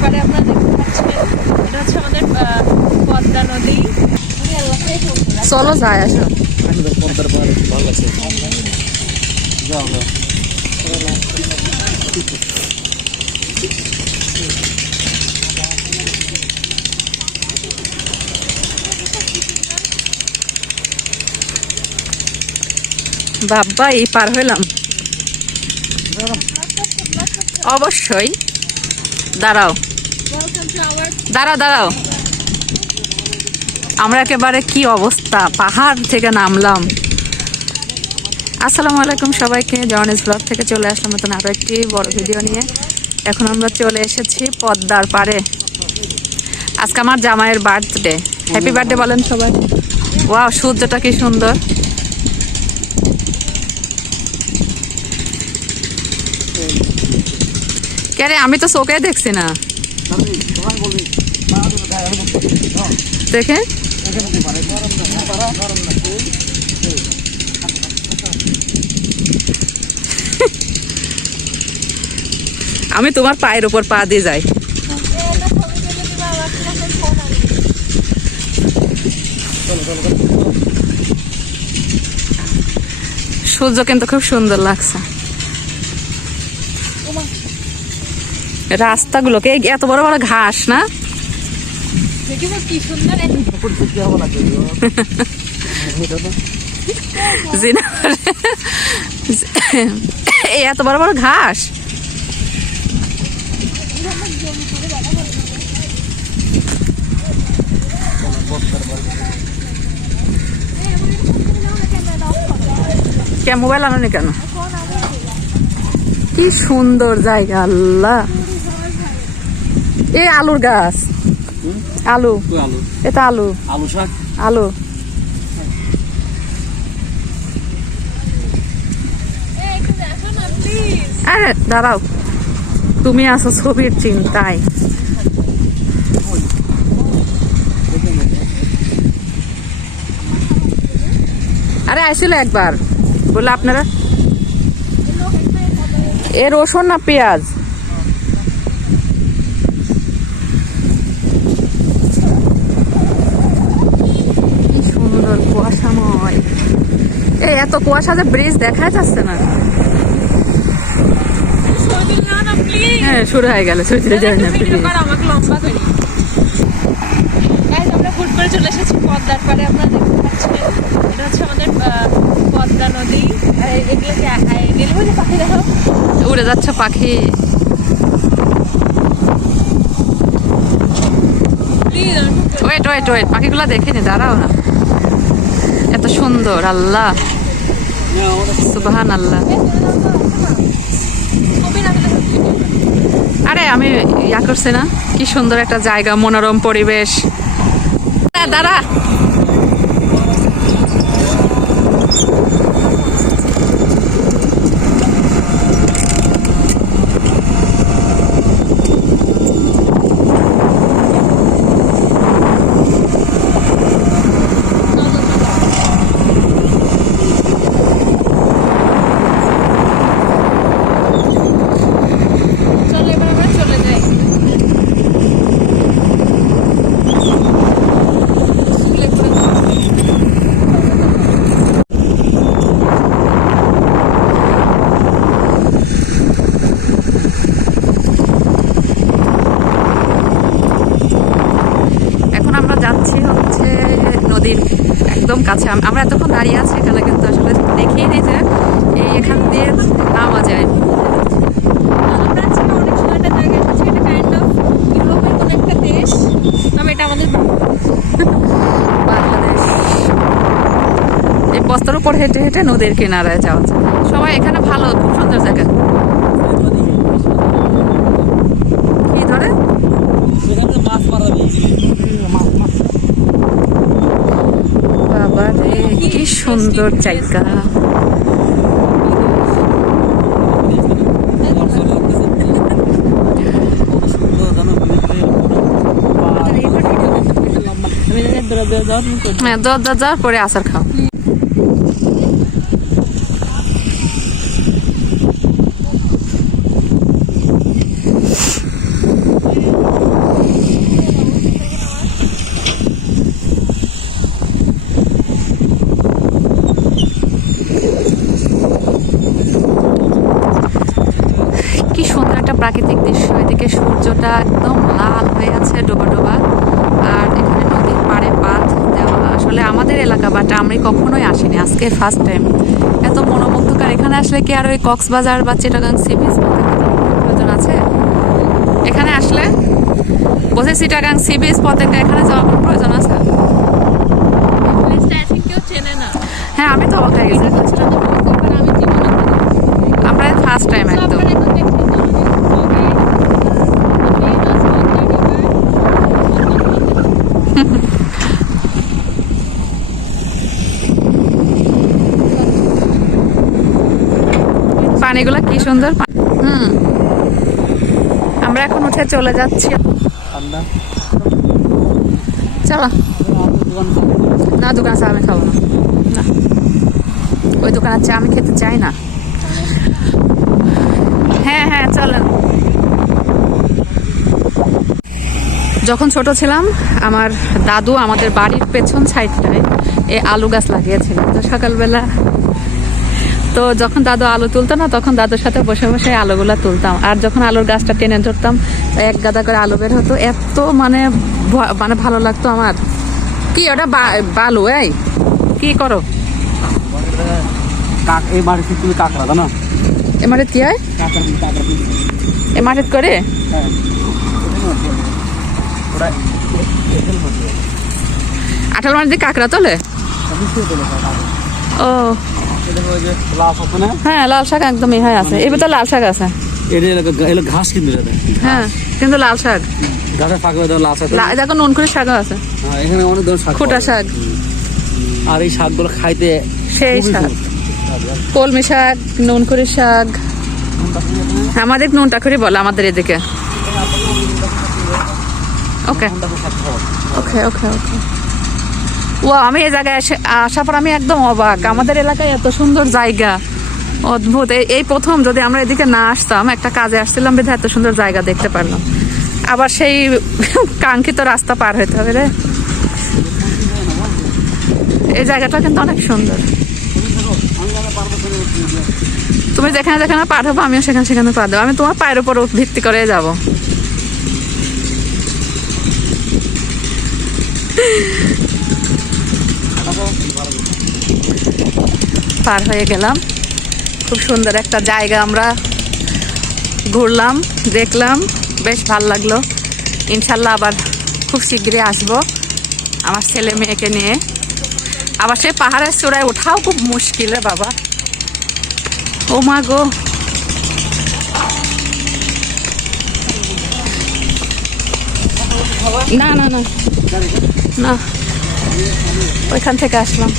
পাড়ে আপনারা দেখতে পাচ্ছেন এটা হচ্ছে আমাদের পদ্মা নদী। চলো যাই আসো। পদ্মার ভালো যাও বাবা এই পার হইলাম। অবশ্যই। দাঁড়াও। দাঁড়াও দাঁড়াও। আমরা একেবারে কি অবস্থা? পাহাড় থেকে নামলাম। আসসালামু আলাইকুম সবাইকে। জর্নেস ব্লগ থেকে চলে আসলাম নতুন আরও একটি বড় ভিডিও নিয়ে। এখন আমরা চলে এসেছি পদ্মার পাড়ে। আজকে আমার জামাইয়ের বার্থডে হ্যাপি বার্থডে বলেন সবাই। ওয়াও সূর্যটা কি সুন্দর। কে রে, আমি তো চোখে দেখছি না। দেখে? আমি তোমার পায়ের উপর পা দিয়ে যাই। সূর্য কিন্তু খুব সুন্দর লাগছে। রাস্তাগুলোকে এত বড় বড় ঘাস, না? এত বড় বড় ঘাস। কে মোবাইল আনো কেন? কি সুন্দর জায়গা, আল্লাহ। এই আলুর গাছ। আলু। এটা আলু। আলু শাক? আলু। আরে দাঁড়াও। তুমি আছো ছবির চিন্তায়। আরে আইছিল একবার। বলে আপনারা? এ রসুন না পেঁয়াজ কি সুন্দর কুয়াশাময় এই এত কুয়াশা যে ব্রিজ দেখা যাচ্ছে না। হ্যাঁ শুরু হয়ে গেল চৈত্র যায় না ভিডিও কর আমাকে লম্বা করি। আমরা করে চলে এসেছি পদ্মার পাড়ে আপনারা দেখতে পাচ্ছেন। এটা হচ্ছে আমাদের পদ্মা নদী। এগুলোকে পাখি দেখো? উড়ে যাচ্ছে পাখি। ওয়েট ওয়েট ওয়েট পাখিগুলো দেখিনি দাঁড়াও না। এত সুন্দর আল্লাহ। আরে আমি ইয়া করছি না। কি সুন্দর একটা জায়গা মনোরম পরিবেশ। দাঁড়া, দাঁড়া চলো এবার আমরা চলে যাই স্কুলে করে এখন আমরা যাচ্ছি হচ্ছে নদীর একদম কাছে আমরা এতক্ষণ দাঁড়িয়ে আছি, এখানে কিন্তু আসলে দেখিয়ে নিই যে এই এখান দিয়ে নামা যায়। বস্তার উপর হেঁটে হেঁটে নদীর কিনারায় যাওয়া যায়। সবাই এখানে ভালো, খুব সুন্দর জায়গা। কি ধরে? মাছ মারা দিয়েছি মাছ মাছ বাবা রে কি সুন্দর জায়গা। হ্যাঁ দর যাওয়ার পরে আচার খাও। একটা প্রাকৃতিক দৃশ্য। এদিকে সূর্যটা একদম লাল হয়ে আছে ডোবা ডোবা। আর এখানে নদীর পাড়ে বাঁধ দেওয়া। আসলে আমাদের এলাকা বাট আমি কখনোই আসিনি আজকে ফার্স্ট টাইম এত মনোমুগ্ধকর। এখানে আসলে কি আর ওই কক্সবাজার বা চিটাগাং সি বিচ প্রয়োজন আছে? এখানে আসলে বলছি চিটাগাং সি বিচ পতেঙ্গা এখানে যাওয়ার কোনো প্রয়োজন আছে? হ্যাঁ আমি তো অবাক হয়ে গেছি। আমরা ফার্স্ট টাইম So, একদম আপনারা এখন দেখছেন যে আমাদের vlog এ famous পদ্মা river। পানিগুলো কি সুন্দর হুম। আমরা এখন উঠে চলে যাচ্ছি। চলো। না দোকান চা আমি খাব না। ওই দোকানের চা আমি খেতে চাই না। হ্যাঁ হ্যাঁ চলেন যখন ছোট ছিলাম আমার দাদু আমাদের বাড়ির পেছন সাইডটায় এই আলু গাছ লাগিয়েছিল। তো সকালবেলা তো যখন দাদু আলু তুলতো না তখন দাদুর সাথে বসে বসে আলুগুলা তুলতাম। আর যখন আলুর গাছটা টেনে ধরতাম এক গাদা করে আলু বের হতো। এত মানে মানে ভালো লাগতো আমার। কি ওটা বালু এই? কি করো? এই তুমি কাকড়া দাও না এ মাটিত কি হয়? এ মাটিত করে? আঠাল কাঁকড়া তোলে? ও। এটা ওই যে লাভ আছে না হ্যাঁ লাল শাক একদমই হয় আছে। এবার তো লাল শাক আছে। এটা এলাকা- এলাকা ঘাস কিন্তু হ্যাঁ কিন্তু লাল শাক। ফাঁকে লাভ দেখো নুন করে শাকও আছে। হ্যাঁ এখানে অনেক ধরনের শাক খোটা শাক। আর এই শাকগুলো খাইতে সেই শাক। কলমি শাক নুন করে শাক। আমাদের নুনটা করে বলে আমাদের এদিকে। ওকে। ওকে ওকে ওকে। ও আমি এই জায়গায় আসার পর আমি একদম অবাক। আমাদের এলাকায় এত সুন্দর জায়গা, অদ্ভুত। এই- প্রথম যদি আমরা এদিকে না আসতাম, একটা কাজে আসছিলাম বেঁধে, এত সুন্দর জায়গা দেখতে পারলাম। আবার সেই কাঙ্ক্ষিত রাস্তা পার হইতে হবে রে। এই জায়গাটা কিন্তু অনেক সুন্দর। তুমি যেখানে যেখানে পার হব, আমিও সেখানে সেখানে পার দেবো আমি তোমার পায়ের উপর ভিত্তি করে যাব। পার হয়ে গেলাম। খুব সুন্দর একটা জায়গা আমরা ঘুরলাম, দেখলাম, বেশ ভালো লাগল। ইনশাল্লাহ আবার খুব শীঘ্রই আসব আমার ছেলে মেয়েকে নিয়ে। আবার সেই পাহাড়ের চূড়ায় ওঠাও খুব মুশকিল, বাবা। ও মা গো। না না না। না, ওইখান থেকে আসলাম।